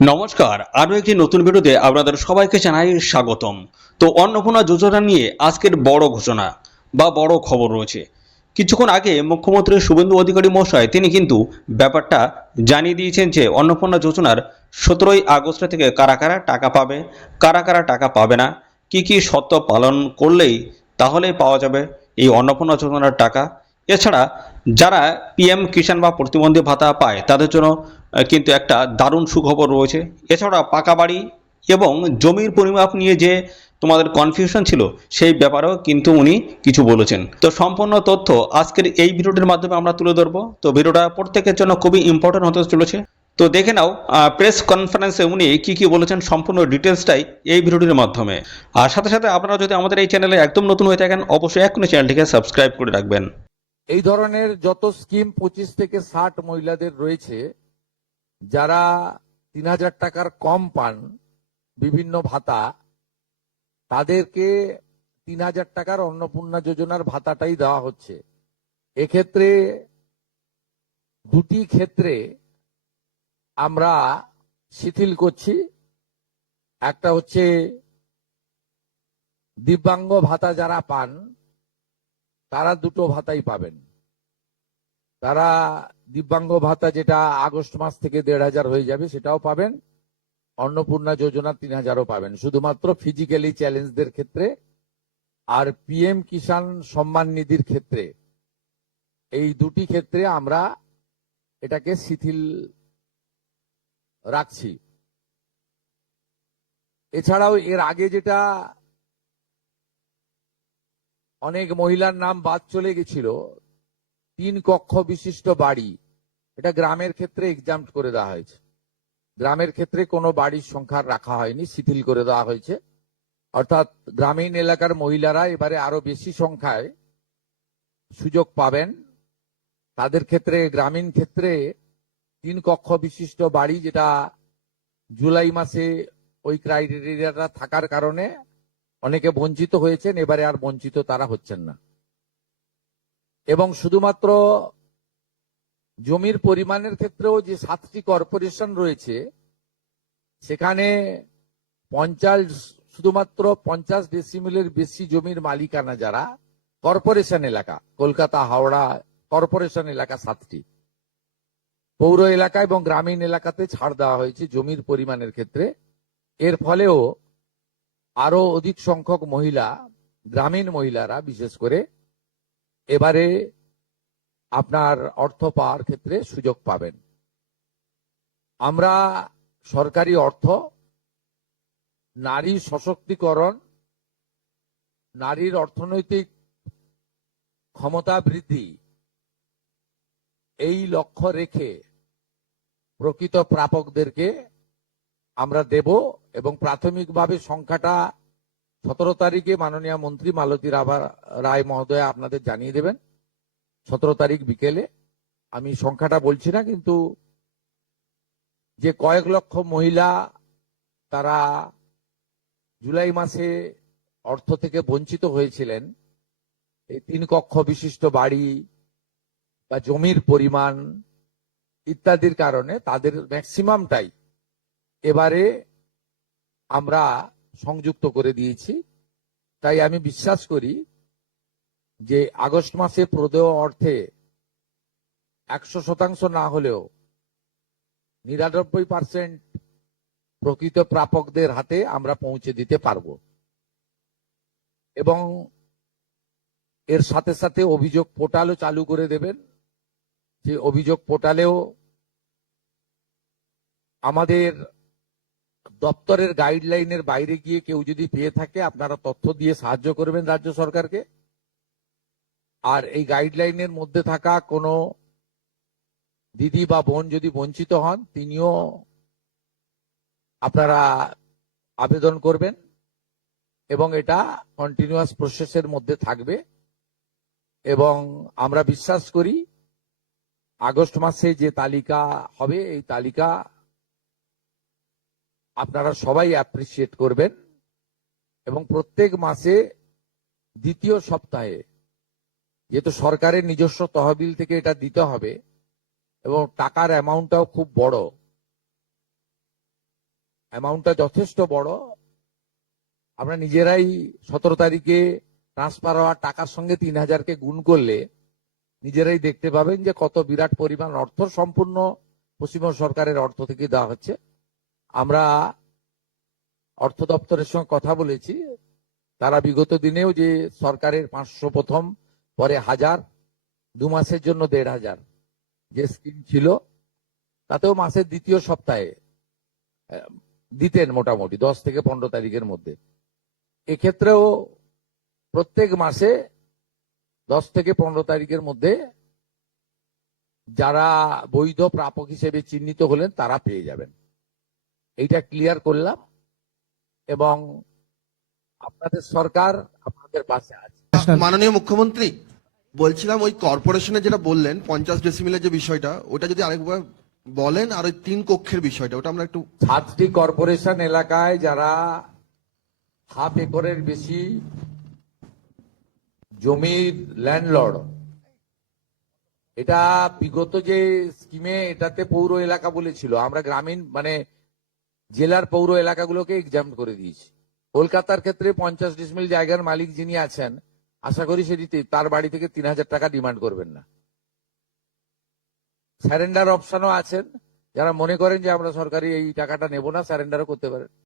নমস্কার, আরও একটি নতুন ভিডিওতে আপনাদের সবাইকে জানাই স্বাগতম। তো অন্নপূর্ণা যোজনা নিয়ে আজকের বড় ঘোষণা বা বড় খবর রয়েছে। কিছুক্ষণ আগে মুখ্যমন্ত্রী শুভেন্দু অধিকারী মহাশয় তিনি কিন্তু ব্যাপারটা জানিয়ে দিয়েছেন যে অন্নপূর্ণা যোজনার 17ই আগস্ট থেকে কারা কারা টাকা পাবে, কারা কারা টাকা পাবে না, কি কি শর্ত পালন করলেই তাহলেই পাওয়া যাবে এই অন্নপূর্ণা যোজনার টাকা। এছাড়া যারা পিএম কিষাণ বা প্রতিবন্ধী ভাতা পায় তাদের জন্য কিন্তু একটা দারুণ সুখবর রয়েছে। এছাড়া পাকা বাড়ি এবং জমির পরিমাপ নিয়ে যে তোমাদের কনফিউশন ছিল সেই ব্যাপারেও কিন্তু উনি কিছু বলেছেন। তো সম্পূর্ণ তথ্য আজকের এই ভিডিওটির মাধ্যমে আমরা তুলে ধরবো। তো ভিডিওটা প্রত্যেকের জন্য খুবই ইম্পর্টেন্ট হতে চলেছে। তো দেখে নাও প্রেস কনফারেন্সে উনি কি কি বলেছেন, সম্পূর্ণ ডিটেলসটাই এই ভিডিওটির মাধ্যমে। আর সাথে সাথে আপনারা যদি আমাদের এই চ্যানেলে একদম নতুন হয়ে থাকেন অবশ্যই এখনই চ্যানেলটিকে সাবস্ক্রাইব করে রাখবেন। এই ধরনের যত স্কিম 25 থেকে 60 মহিলাদের রয়েছে যারা 3000 টাকার কম পান বিভিন্ন ভাতা, তাদেরকে 3000 টাকার অন্নপূর্ণা যোজনার ভাতাটাই দেওয়া হচ্ছে। এক্ষেত্রে দুটি ক্ষেত্রে আমরা শিথিল করছি। একটা হচ্ছে দিব্যাঙ্গ ভাতা যারা পান তারা দুটো ভাতাই পাবেন। তারা দিব্যাঙ্গ ভাতা যেটা আগস্ট মাস থেকে 1500 হয়ে যাবে সেটাও পাবেন, অন্নপূর্ণা যোজনা 3000ও পাবেন, শুধুমাত্র ফিজিক্যালি চ্যালেঞ্জদের ক্ষেত্রে। আর পিএম কিষাণ সম্মান নিধির ক্ষেত্রে, এই দুটি ক্ষেত্রে আমরা এটাকে শিথিল রাখছি। এছাড়াও এর আগে যেটা অনেক মহিলার নাম বাদ চলে গেছিল, 3 কক্ষ বিশিষ্ট বাড়ি, এটা গ্রামের ক্ষেত্রে এক্সাম্পট করে দেওয়া হয়েছে। গ্রামের ক্ষেত্রে কোনো বাড়ির সংখ্যা রাখা হয়নি, শিথিল করে দেওয়া হয়েছে। অর্থাৎ গ্রামীণ এলাকার মহিলারা এবারে আরো বেশি সংখ্যায় সুযোগ পাবেন। তাদের ক্ষেত্রে গ্রামীণ ক্ষেত্রে 3 কক্ষ বিশিষ্ট বাড়ি, যেটা জুলাই মাসে ওই ক্রাইটেরিয়াটা থাকার কারণে অনেকে বঞ্চিত হয়েছেন, এবারে আর বঞ্চিত তারা হচ্ছেন না। এবং শুধুমাত্র জমির পরিমাণের ক্ষেত্রেও যে 7টি কর্পোরেশন রয়েছে সেখানে 50 শুধুমাত্র 50 ডেসিমেলের বেশি জমির মালিকানা যারা কর্পোরেশন এলাকা, কলকাতা হাওড়া কর্পোরেশন এলাকা 7টি, পৌর এলাকা এবং গ্রামীণ এলাকাতে ছাড় দেওয়া হয়েছে জমির পরিমাণের ক্ষেত্রে। এর ফলেও আরো অধিক সংখ্যক মহিলা, গ্রামীণ মহিলারা বিশেষ করে, এবারে আপনার অর্থ পাওয়ার ক্ষেত্রে সুযোগ পাবেন। আমরা সরকারি অর্থ, নারী সশক্তিকরণ, নারীর অর্থনৈতিক ক্ষমতা বৃদ্ধি, এই লক্ষ্য রেখে প্রকৃত প্রাপকদেরকে আমরা দেব। এবং প্রাথমিকভাবে সংখ্যাটা 17 তারিখে মাননীয় মন্ত্রী মালতী রায় মহোদয় আপনাদের জানিয়ে দেবেন। 17 তারিখ বিকেলে, আমি সংখ্যাটা বলছি না, কিন্তু যে কয়েক লক্ষ মহিলা তারা জুলাই মাসে অর্থ থেকে বঞ্চিত হয়েছিলেন, এই 3 কক্ষ বিশিষ্ট বাড়ি বা জমির পরিমাণ ইত্যাদির কারণে তাদের ম্যাক্সিমামটাই এবারে আমরা সংযুক্ত করে দিয়েছি। তাই আমি বিশ্বাস করি যে আগস্ট মাসে প্রদেয় অর্থে 100% না হলেও 99% প্রকৃত প্রাপকদের হাতে আমরা পৌঁছে দিতে পারব। এবং এর সাথে সাথে অভিযোগ পোর্টালও চালু করে দেবেন, যে অভিযোগ পোর্টালেও আমাদের দপ্তরের গাইডলাইনের বাইরে গিয়ে কেউ যদি পেয়ে থাকে আপনারা তথ্য দিয়ে সাহায্য করবেন রাজ্য সরকারকে। আর এই গাইডলাইনের মধ্যে থাকা কোনো দিদি বা বোন যদি বঞ্চিত হন, তিনিও আপনারা আবেদন করবেন এবং এটা কন্টিনিউয়াস প্রসেসের মধ্যে থাকবে। এবং আমরা বিশ্বাস করি আগস্ট মাসে যে তালিকা হবে, এই তালিকা আপনারা সবাই অ্যাপ্রিসিয়েট করবেন। এবং প্রত্যেক মাসে দ্বিতীয় সপ্তাহে, যেহেতু সরকারের নিজস্ব তহবিল থেকে এটা দিতে হবে এবং টাকার অ্যামাউন্টটাও খুব বড়, অ্যামাউন্টটা যথেষ্ট বড়। আমরা নিজেরাই 17 তারিখে ট্রান্সফার হওয়া টাকার সঙ্গে 3,000-কে গুণ করলে নিজেরাই দেখতে পাবেন যে কত বিরাট পরিমাণ অর্থ সম্পূর্ণ পশ্চিমবঙ্গ সরকারের অর্থ থেকে দেওয়া হচ্ছে। আমরা অর্থ দপ্তরের সঙ্গে কথা বলেছি, তারা বিগত দিনেও যে সরকারের 500 প্রথম, পরে 1000, 2 মাসের জন্য 1,500 যে স্কিম ছিল, তাতেও মাসের দ্বিতীয় সপ্তাহে দিতেন মোটামুটি 10 থেকে 15 তারিখের মধ্যে। এক্ষেত্রেও প্রত্যেক মাসে 10 থেকে 15 তারিখের মধ্যে যারা বৈধ প্রাপক হিসেবে চিহ্নিত হলেন তারা পেয়ে যাবেন। এইটা ক্লিয়ার করলাম এবং আপনাদের সরকার আপনাদের পাশে আছে। মাননীয় মুখ্যমন্ত্রী, বলছিলাম ওই কর্পোরেশনে যেটা বললেন 50 ডেসিমেলের যে বিষয়টা, ওটা যদি আরেকবার বলেন, আর ওই 3 কক্ষের বিষয়টা, ওটা আমরা একটু 7টি কর্পোরেশন এলাকায় যারা হাফ একরের বেশি জমির ল্যান্ডলর্ড, এটা বিগত যে স্কিমে এটাতে পৌর এলাকা বলেছিল, আমরা গ্রামীণ মানে জেলার পৌর এলাকাগুলোকে এক্সাম করে দিয়েছি। কলকাতার ক্ষেত্রে 50 ডিসমিল জায়গার মালিক যিনি আছেন, আশা করি সেটি তার বাড়ি থেকে 3,000 টাকা ডিমান্ড করবেন না। স্যারেন্ডার অপশনও আছেন, যারা মনে করেন যে আমরা সরকারি এই টাকাটা নেব না, স্যারেন্ডারও করতে পারেন।